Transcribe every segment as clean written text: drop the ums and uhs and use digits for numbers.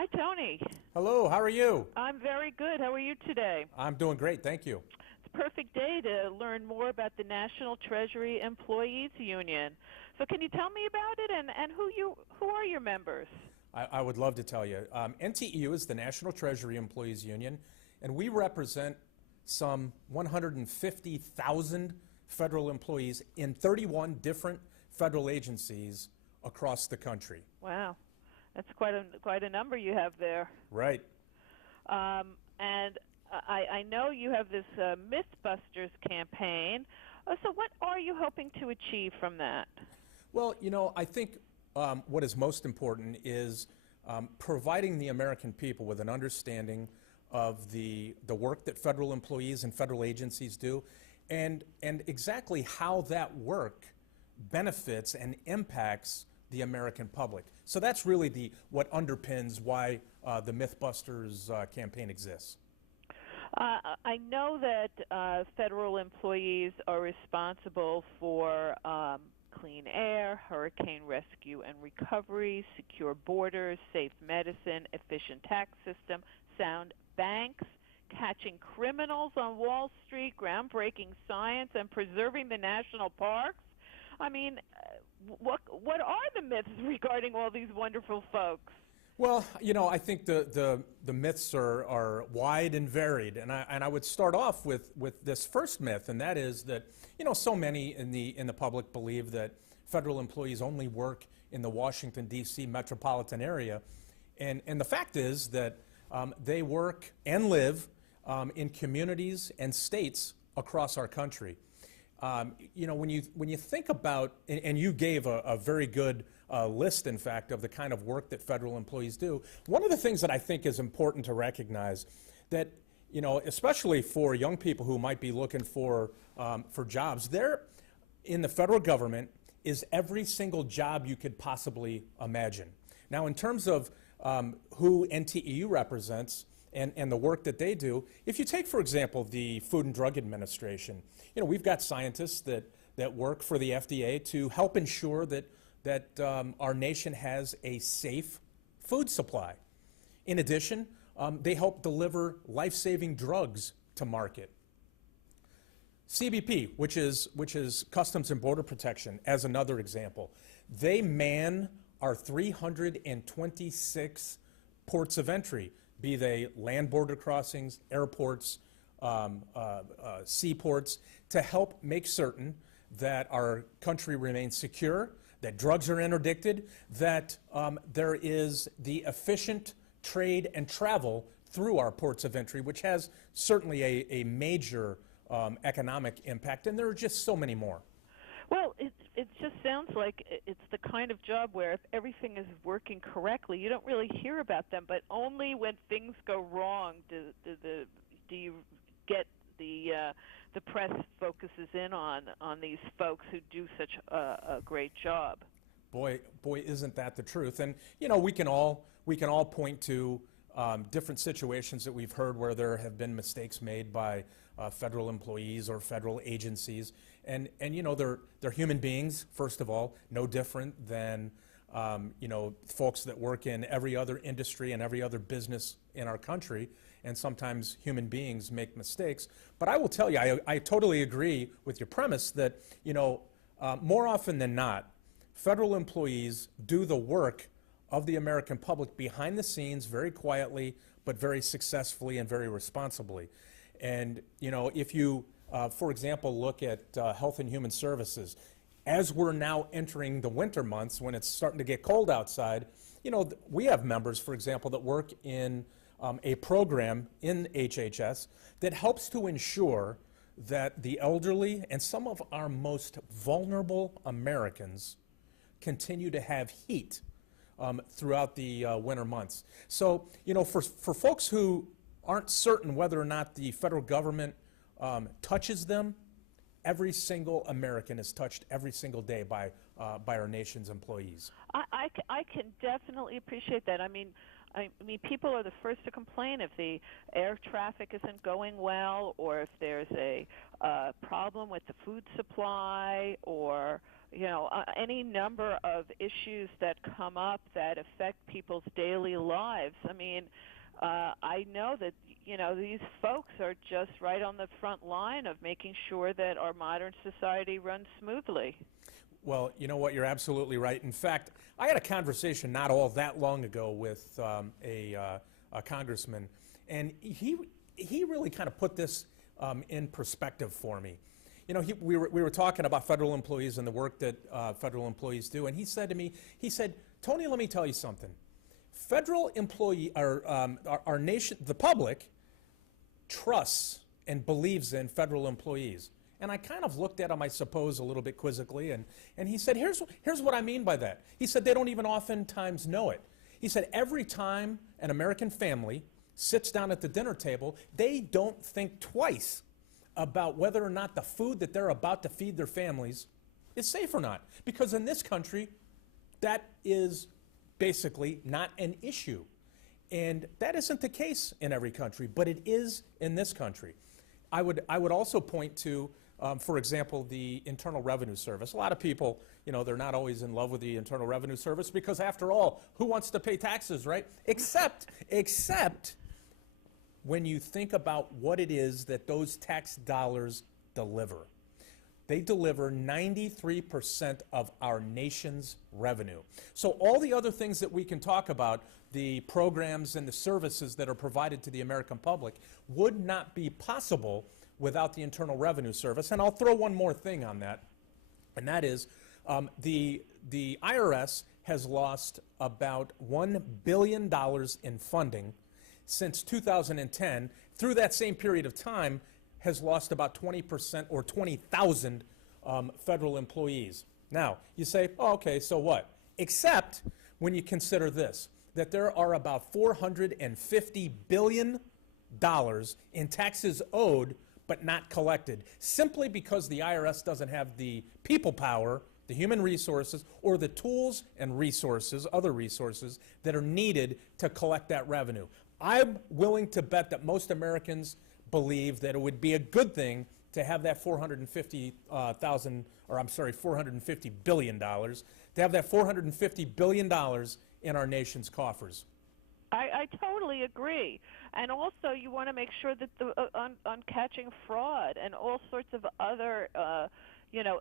Hi, Tony. Hello, how are you? I'm very good. How are you today? I'm doing great, thank you. It's a perfect day to learn more about the National Treasury Employees Union. So can you tell me about it and who are your members? I would love to tell you. NTEU is the National Treasury Employees Union, and we represent some 150,000 federal employees in 31 different federal agencies across the country. Wow, that's quite a number you have there. Right. And I know you have this Mythbusters campaign. So what are you hoping to achieve from that? Well, I think what is most important is providing the American people with an understanding of the work that federal employees and federal agencies do, and exactly how that work benefits and impacts the American public. So that's really what underpins why the Mythbusters campaign exists. I know that federal employees are responsible for clean air, hurricane rescue and recovery, secure borders, safe medicine, efficient tax system, sound banks, catching criminals on Wall Street, groundbreaking science, and preserving the national parks. I mean, what are the myths regarding all these wonderful folks? Well, I think the myths are wide and varied, and I would start off with this first myth, and that is that so many in the public believe that federal employees only work in the Washington D.C. metropolitan area, and the fact is that they work and live in communities and states across our country. When you think about, and you gave a very good list, in fact, of the kind of work that federal employees do, one of the things that I think is important to recognize that, especially for young people who might be looking for jobs, there in the federal government is every single job you could possibly imagine. Now, in terms of who NTEU represents and the work that they do, if you take, for example, the Food and Drug Administration, we've got scientists that work for the FDA to help ensure that our nation has a safe food supply. In addition, they help deliver life-saving drugs to market. CBP, which is Customs and Border Protection, as another example, they man our 326 ports of entry, be they land border crossings, airports, seaports, to help make certain that our country remains secure, that drugs are interdicted, that there is the efficient trade and travel through our ports of entry, which has certainly a major economic impact, and there are just so many more. Well, it just sounds like it's the kind of job where if everything is working correctly, you don't really hear about them, but only when things go wrong do you get the press focuses in on these folks who do such a great job. Boy, isn't that the truth? And we can all point to different situations that we've heard where there have been mistakes made by federal employees or federal agencies, and they're human beings, first of all, no different than folks that work in every other industry and every other business in our country, and sometimes human beings make mistakes. But I will tell you, I totally agree with your premise that more often than not, federal employees do the work of the American public behind the scenes very quietly, but very successfully and very responsibly. And if you, for example, look at Health and Human Services, as we're now entering the winter months when it's starting to get cold outside, we have members, for example, that work in a program in HHS that helps to ensure that the elderly and some of our most vulnerable Americans continue to have heat throughout the winter months. So, for folks who aren't certain whether or not the federal government touches them, every single American is touched every single day by our nation's employees. I can definitely appreciate that. I mean, people are the first to complain if the air traffic isn't going well, or if there's a problem with the food supply, or any number of issues that come up that affect people's daily lives. I mean, I know that these folks are just right on the front line of making sure that our modern society runs smoothly. Well, you know what? You're absolutely right. In fact, I had a conversation not all that long ago with a congressman, and he really kind of put this in perspective for me. We were talking about federal employees and the work that federal employees do, and he said to me, Tony, let me tell you something. Federal employee, our nation, the public, trusts and believes in federal employees. And I kind of looked at him, I suppose, a little bit quizzically, and he said, here's what I mean by that. He said they don't even oftentimes know it. He said every time an American family sits down at the dinner table, they don't think twice about whether or not the food that they're about to feed their families is safe or not. Because in this country, that is basically not an issue. And that isn't the case in every country, but it is in this country. I would also point to, for example, the Internal Revenue Service. A lot of people, they're not always in love with the Internal Revenue Service because, after all, who wants to pay taxes, right? Except when you think about what it is that those tax dollars deliver. They deliver 93% of our nation's revenue. So all the other things that we can talk about, the programs and the services that are provided to the American public, would not be possible without the Internal Revenue Service. And I'll throw one more thing on that, and that is the IRS has lost about $1 billion in funding since 2010. Through that same period of time, has lost about 20% or 20,000 federal employees. Now, you say, oh, okay, so what? Except when you consider this, that there are about $450 billion in taxes owed but not collected, simply because the IRS doesn't have the people power, the human resources, or the tools and resources, other resources, that are needed to collect that revenue. I'm willing to bet that most Americans believe that it would be a good thing to have that $450 billion, to have that $450 billion in our nation's coffers. I totally agree. And also, you want to make sure that on catching fraud and all sorts of other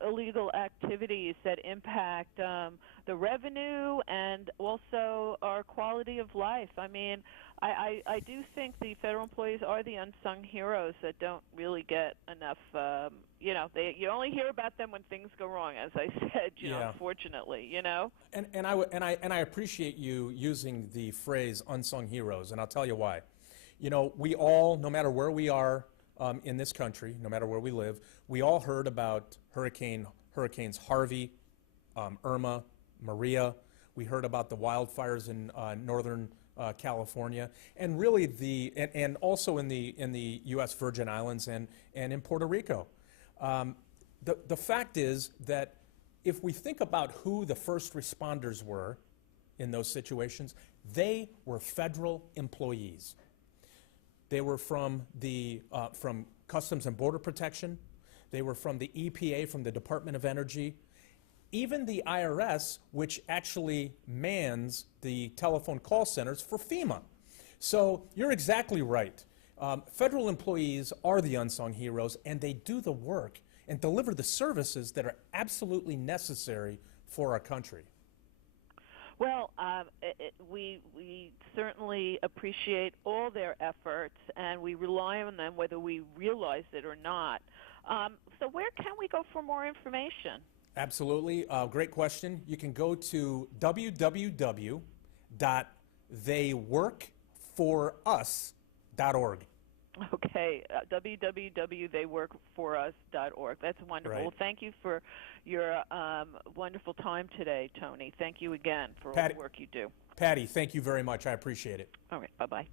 illegal activities that impact the revenue and also our quality of life. I mean, I do think the federal employees are the unsung heroes that don't really get enough. You only hear about them when things go wrong, as I said. Unfortunately, And I appreciate you using the phrase "unsung heroes," and I'll tell you why. We all, no matter where we are in this country, no matter where we live, we all heard about Hurricanes Harvey, Irma, Maria. We heard about the wildfires in northern California, and really and also in the U.S. Virgin Islands and in Puerto Rico. The fact is that if we think about who the first responders were in those situations, they were federal employees. They were from Customs and Border Protection. They were from the EPA, from the Department of Energy. Even the IRS, which actually mans the telephone call centers for FEMA. So you're exactly right. Federal employees are the unsung heroes, and they do the work and deliver the services that are absolutely necessary for our country. Well, we certainly appreciate all their efforts, and we rely on them whether we realize it or not. So where can we go for more information? Absolutely. Great question. You can go to www.theyworkforus.org. Okay, www.theyworkforus.org. That's wonderful. Right. Well, thank you for your wonderful time today, Tony. Thank you again for all the work you do. Patty, thank you very much. I appreciate it. All right, bye-bye.